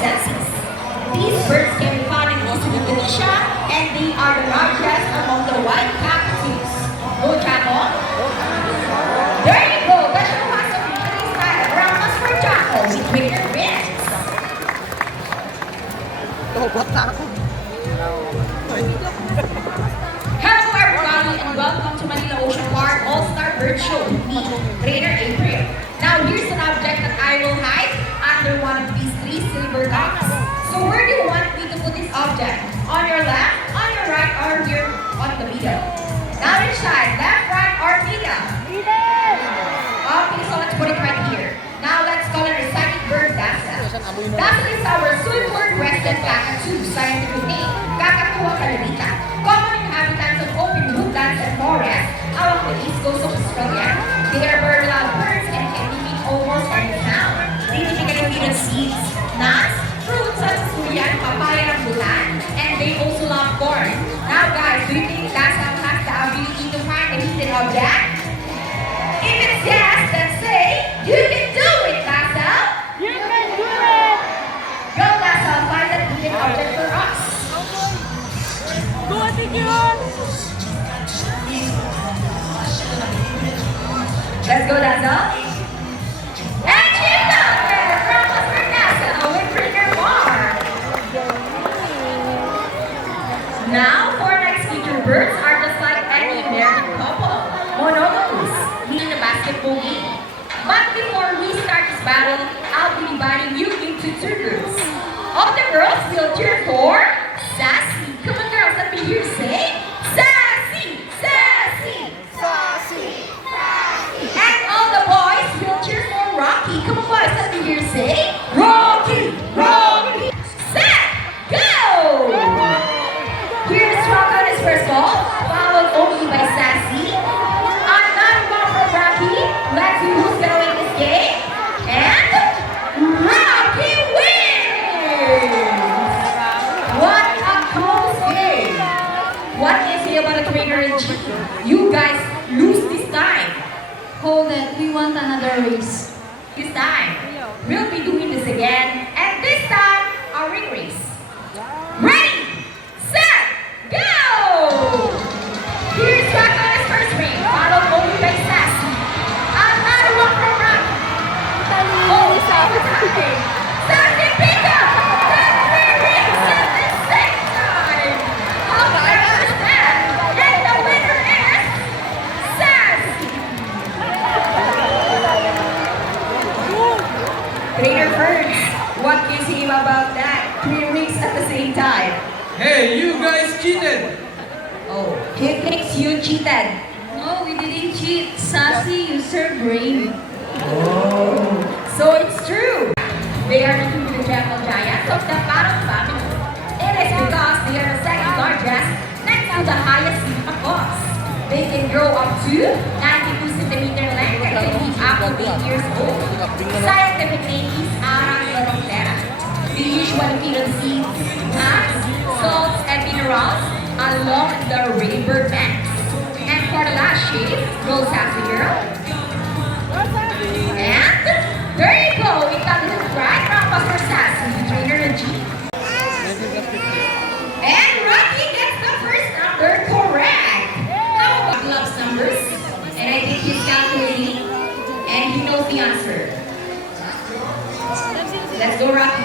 senses. These birds can be found in eastern Indonesia, and they are the largest among the white cockatoos. Go, Chaco! There you go! The show has officially started. Rounds for Chaco with Twitter Bits. Hello everybody and welcome to Manila Ocean Park All-Star Bird Show with me, Trainer April. Now here's an object that I will hide under one of these three silver cups. So where do you want me to put this object? On your left, on your right, or here on the middle? Now which side? Left, right, or middle? Okay, so let's put it right here. Now let's call it recycled bird Dazzle. Dazzle is our sulfur crested cockatoo, scientific name, Kakatua calavita. Common inhabitants of open woodlands and forests along the east coast of Australia. They are very loud birds and can mimic almost any sound. They typically feed on seeds, nuts, fruits such as durian, papaya, and bulan, and they also love corn. Now guys, do you think Dazzle has the ability to find a hidden object? If it's yes, then say, you can do it, Dazzle! You can do it! Go, Dazzle, find that hidden object for us. Go, Atikyun! Let's go, Dazzle. And she's done there! From us for Dazzle with Trigger Bar. Now, for next future birds are just like any American couple. Monogamous, meaning the basketball game. But before we start this battle, I'll be dividing you into two groups. All the girls will cheer for Sassy. Come on girls, let me hear you say Sassy, Sassy, Sassy! and all the boys will cheer for Rocky. Come on boys, let me hear you say Rocky, Rocky. Set, go! Here's Rock on his first ball, followed only by Sassy. Another ball from Rocky. Let's see who's gonna win this game. And Rocky wins! What a close game! What is it about a trainer in G? You guys lose this time. Hold it, we want another race. This time, we'll be doing this again. And this time, a ring race. Ready, set, go! Here's Rock on his first ring, followed only by Sassy. Another one from Rocky. Oh, Sassy! Sassy pick up! That's three rings at the same time! How fair is that? And the winner is Sassy! Trainer Ferns, what can you say about that? Three rings at the same time. Hey, you guys cheated! Oh, he thinks you cheated. No, we didn't cheat. Sassy used her brain. So it's true. They are the two gentle giants of the Parrot family. It is because they are the second largest next to the highest macaws. They can grow up to 92 centimeter length and can be up to 8 years old. Scientific name is Arachnoptera. They usually feed on seeds, nuts, salts, and minerals along the river banks. And for the last shape, go Sassy girl. And there you go. We got the right round for Sassy, Trainer G. And Rocky gets the first number correct. How about loves numbers? And I think he's calculating and he knows the answer. Let's go, Rocky.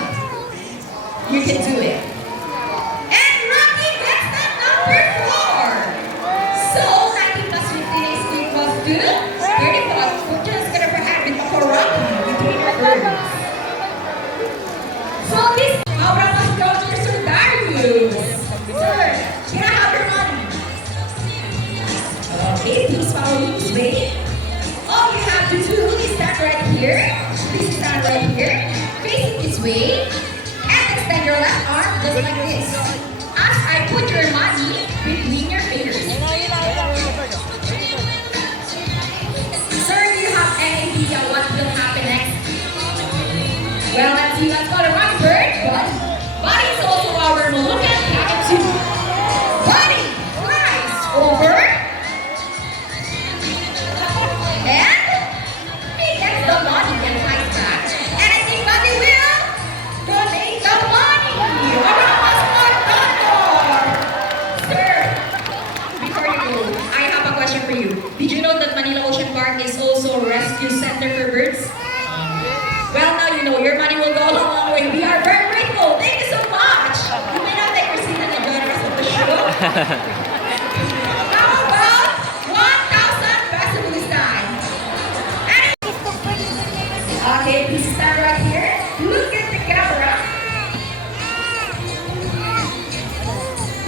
You can do it. And Rocky gets the number 4. So 19 plus 15 is equals to 34. We're just gonna have it for Rocky between your birds. So this, how about us go to Sir Darius? Sir, can I have your money? Okay, please follow me this way. All you have to do is stand right here. Please stand right here. Facing this way. And extend your left arm just like this. As I put your money between your fingers. Sir, do you have any idea what will happen next? Well, let's see. Let's go to one bird. Buddy is also our Moluccan cockatoo. Buddy flies over. And he gets the money and flies back. And I think Buddy will donate the How about 1,000 pesos this time? Okay, please stand right here. Look at the camera.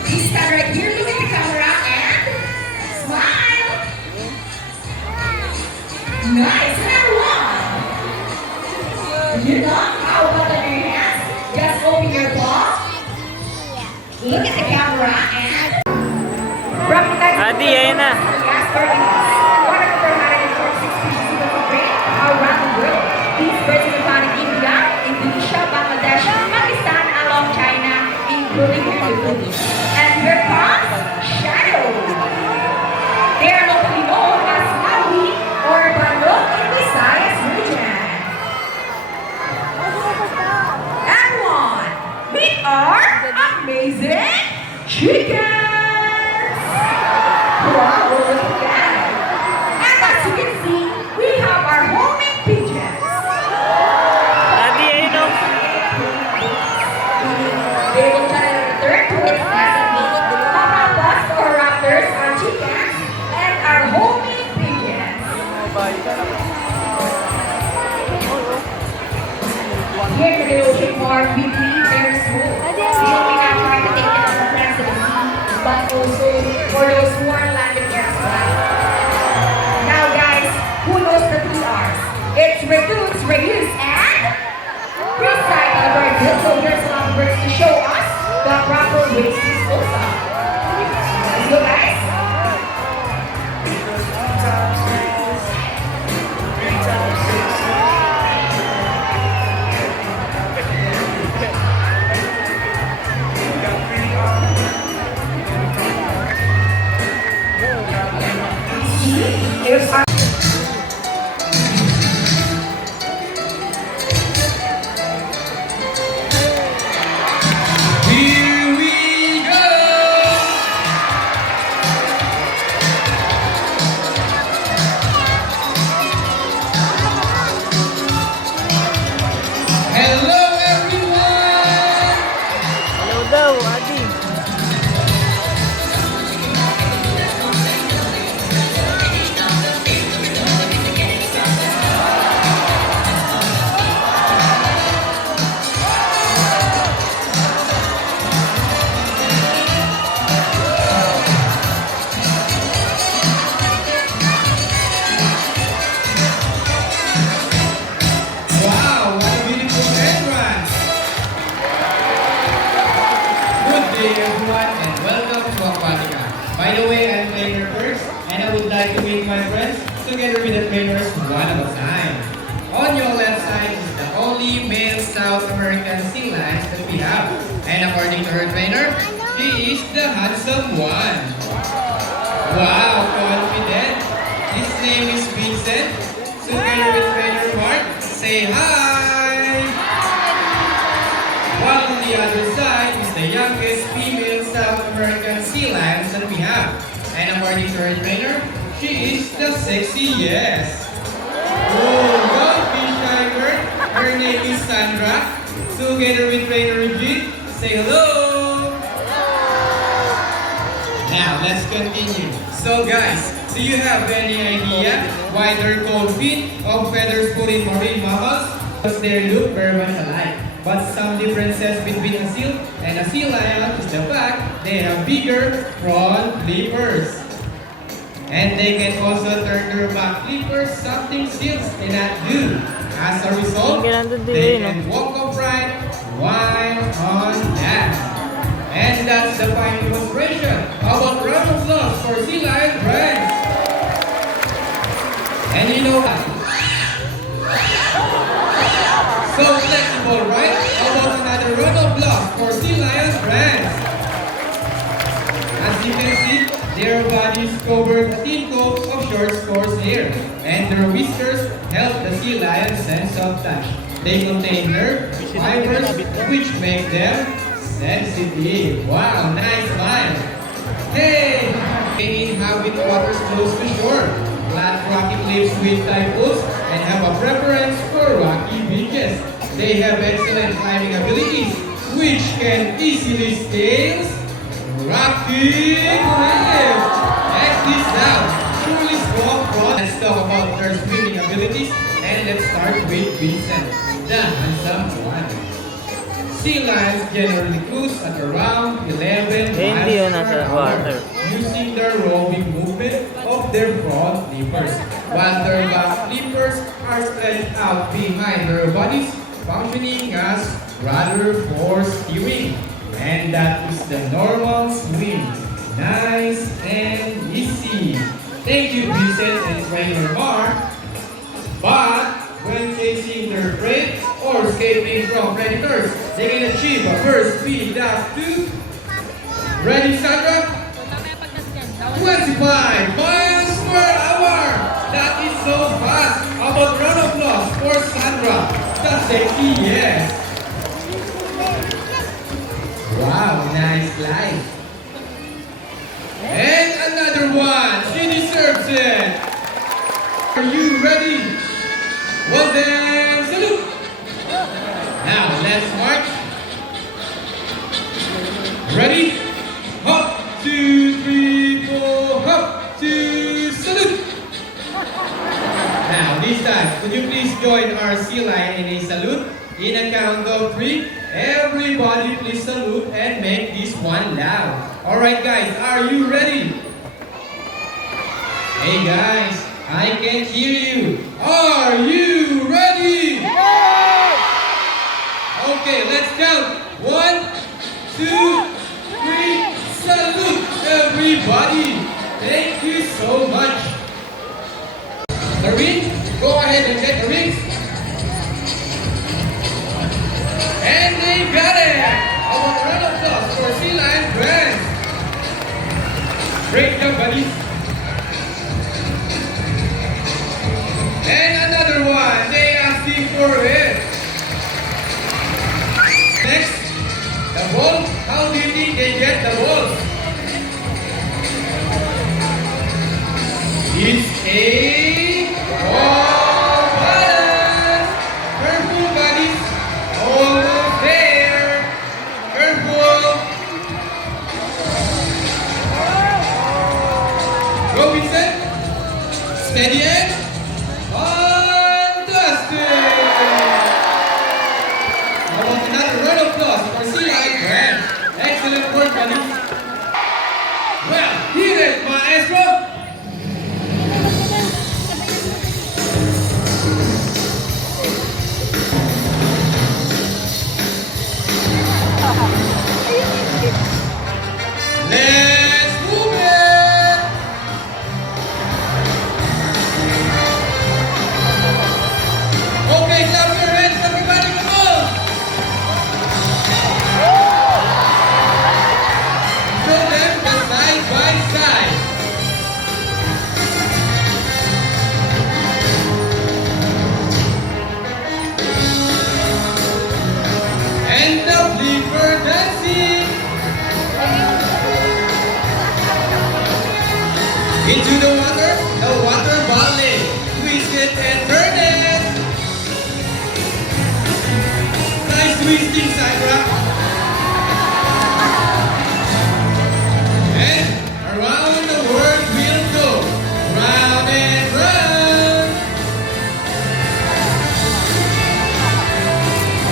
Please stand right here. Look at the camera and smile. Nice, everyone. You know how about your hands? Just open your paw. Look at the camera and recognize Adi, ayan na. Yes, 30 one of the 146 species of brain around the world. These birds are found in India, Indonesia, Bangladesh, Pakistan, along China, including the Philippines. And here comes Shadow. They are locally known as Maui or Bandok in Visayas region. Everyone, meet our amazing chickens! Wow, look at that! And as you can see, we have our homing pigeons. Adi, ayun o. They will try to return to its nest and meet Papapas or raptors, our chickens, and our homing pigeons. Here in the ocean park, we breed very small. We only not try to take it from friends to the sea, but also for those who are landed there as well. Now guys, who knows the 3 R's? It's reduce, reuse, and recycle birds. So here's some birds to show us the proper ways to dispose of. Let's go guys. Here's our Here we go! Hello everyone! Hello daw, Adi. Wow, what a beautiful entrance! Good day everyone and welcome to Aquatica. By the way, I'm trainer first and I would like to meet my friends together with the trainers one at a time. On your left side is the only male South American sea lions that we have. And according to her trainer, he is the handsome one. Wow, confident. His name is Vincent. Together with trainer Mark, say hi! While on the other side is the youngest female South American sea lions that we have. And according to her trainer, she is the sexiest. Oh, don't be shy, girl. Her name is Sandra. Together with trainer Regine, say hello! Now, let's continue. So guys, do you have any idea why they're called feet of feathers put in marine mammals? Because they look very much alike. But some differences between a seal and a sea lion is the fact they have bigger front flippers. And they can also turn their back flippers, something seals cannot do. As a result, they can walk upright while on land. And that's the fine demonstration. How about round of applause for sea lion friends? And you know what? So flexible, right? How about another round of applause for sea lion friends? As you can see, their bodies covered a thin coat of short coarse hair, and their whiskers help the sea lion's sense of touch. They contain nerve fibers which make them sensitive. Wow, nice smile. Hey! They inhabit waters close to shore, flat rocky cliffs with typhoons, and have a preference for rocky beaches. They have excellent climbing abilities, which can easily scale Rocky lift. Check this out. Truly strong front. Let's talk about their swimming abilities. And let's start with Vincent, the handsome one. Sea lions generally cruise at around 11 Eh, hindi yun miles nasa per hour water. using the rowing movement of their front flippers, while their back flippers are stretched out behind their bodies, functioning as rudder for steering. And that is the normal swim. Nice and easy. Thank you, Vincent and Trainer Mark. But when chasing their prey or escaping from predators, they can achieve a burst speed up to, ready Sandra? 25 miles per hour! That is so fast! How about round of applause for Sandra, the sexy yes! Wow, nice life! And another one! She deserves it! Are you ready? Well then, salute! Now, let's march. Ready? Hop, 2, 3, 4, hop, 2, salute! Now, this time, could you please join our sea lion in a salute? In a count of 3, everybody please salute and make this one loud. Alright guys, are you ready? Hey guys, I can't hear you. Are you ready? Okay, let's count. 1, 2, 3, salute everybody. Thank you so much. The ring, go ahead and get the rings. And they got it. Our round of applause for Sea Lion Friends. Great job, buddies. And another one, they asking for it. Next, the ball. How do you think they get the balls? It's a ball balance. Careful, buddies. Almost there. Careful. Go, Vincent. Steady it. Fantastic! How about another round of applause for Sea Lion Friends? Excellent work, buddies. Well, hit it, maestro! Let's move it! Okay, clap your hands, everybody, come on! Show them the side by side. And the flipper dancing. Into the water ballet. Twist it and turn it. Nice twisting, Sandra. And around the world we'll go. Round and round.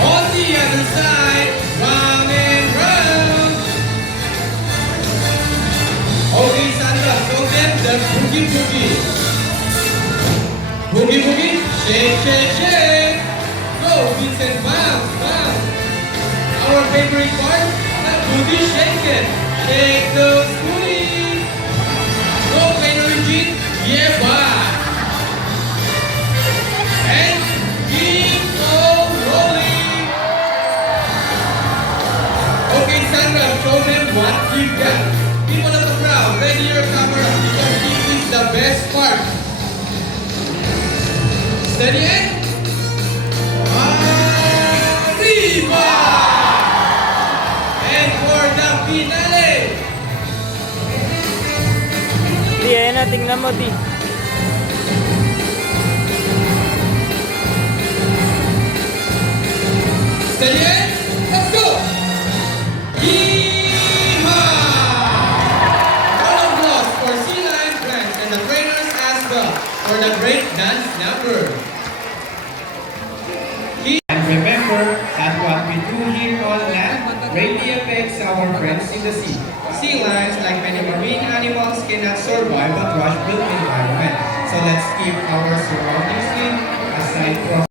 On the other side. Round and round. Okay, Sandra, show them the boogie boogie. Boogie boogie, shake, shake, shake. Go, Vincent, bounce, bounce. Our favorite part, the boogie shaking. Shake those booties. Go, Trainer Eugene, yeah, bye. And keep on rolling. Okay, Sandra, show them what you got. People of the crowd, ready your camera because this is the best part. Steady it. Arriba! And for the finale. Di, ayun na, tingnan mo, Di. Steady it. Let's go. Yeehaw! well for the great dance number. And remember that what we do here on land greatly affects our friends in the sea. Sea lions, like many marine animals, cannot survive a trash-built environment. So let's keep our surroundings clean aside from